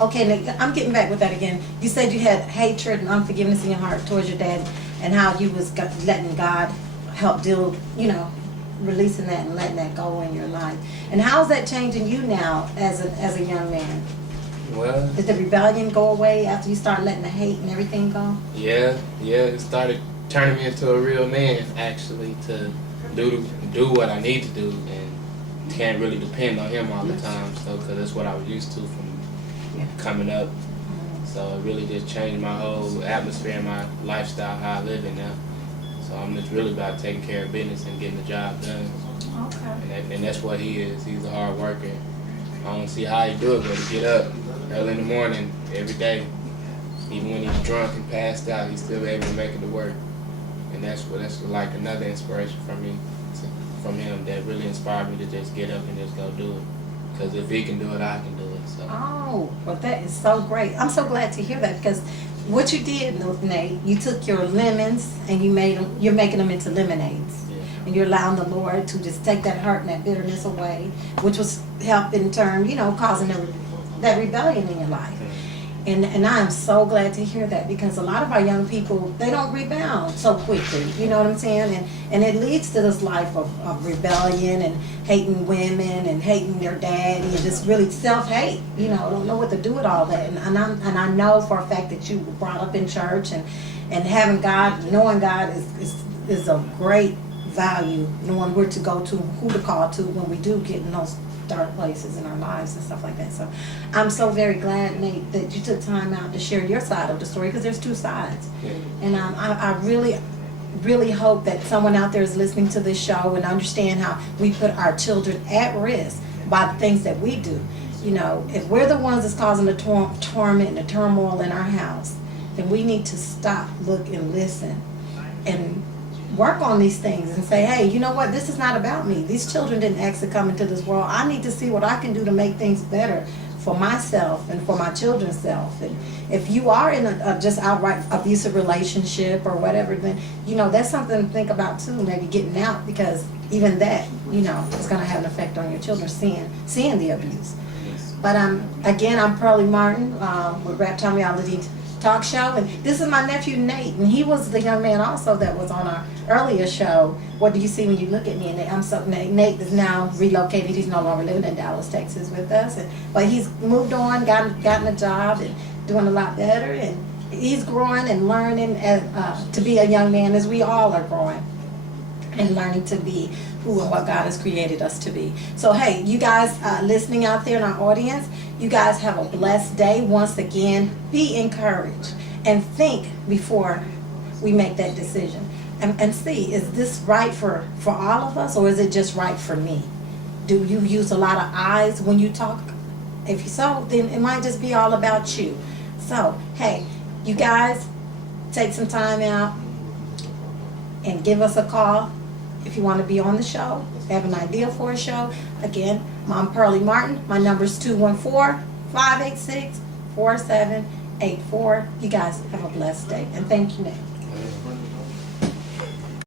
Okay, now, I'm getting back with that again. You said you had hatred and unforgiveness in your heart towards your dad, and how you was letting God help deal, releasing that and letting that go in your life. And how's that changing you now as a young man? Well, Did the rebellion go away after you started letting the hate and everything go? yeah, it started turning me into a real man, actually, to do what I need to do, and can't really depend on him all the time, so, because that's what I was used to from coming up. So it really just changed my whole atmosphere and my lifestyle, how I live it now. So I'm just really about taking care of business and getting the job done. Okay. And that's what he is. He's a hard worker. I don't see how he do it, but he get up early in the morning every day. Even when he's drunk and passed out, he's still able to make it to work. And that's like another inspiration from me, from him, that really inspired me to just get up and just go do it. Because if he can do it, I can do it. So. Oh, well, that is so great. I'm so glad to hear that, because what you did, Nate, you took your lemons and you're making them into lemonades. Yeah. And you're allowing the Lord to just take that hurt and that bitterness away, which was help in turn, causing that rebellion in your life. And I am so glad to hear that, because a lot of our young people, they don't rebound so quickly, you know what I'm saying? And it leads to this life of rebellion and hating women and hating their daddy and just really self-hate, don't know what to do with all that. And I know for a fact that you were brought up in church, and having God, knowing God is a great value, knowing where to go to, who to call to when we do get in those dark places in our lives and stuff like that. So I'm so very glad, Nate, that you took time out to share your side of the story, because there's two sides. Yeah. And I really hope that someone out there is listening to this show and understand how we put our children at risk by the things that we do. If we're the ones that's causing the torment and the turmoil in our house, then we need to stop, look, and listen, and work on these things and say, hey, you know what, this is not about me. These children didn't ask to come into this world. I need to see what I can do to make things better for myself and for my children's self. And if you are in a just outright abusive relationship or whatever, then that's something to think about too, maybe getting out, because even that is going to have an effect on your children, seeing the abuse. But again, I'm Pearlie Martin with Rap Time Reality Talk Show, and this is my nephew Nate, and he was the young man also that was on our earlier show, What Do You See When You Look at Me? And Nate is now relocated. He's no longer living in Dallas, Texas with us, but he's moved on, gotten a job, and doing a lot better, and he's growing and learning to be a young man, as we all are growing and learning to be who and what God has created us to be. So hey, you guys listening out there in our audience, you guys have a blessed day. Once again, be encouraged and think before we make that decision, and see, is this right for all of us, or is it just right for me? Do you use a lot of eyes when you talk? If so, then it might just be all about you. So hey, you guys, take some time out and give us a call if you want to be on the show, have an idea for a show. Again, I'm Pearlie Martin. My number is 214-586-4784. You guys have a blessed day, and thank you, Nate.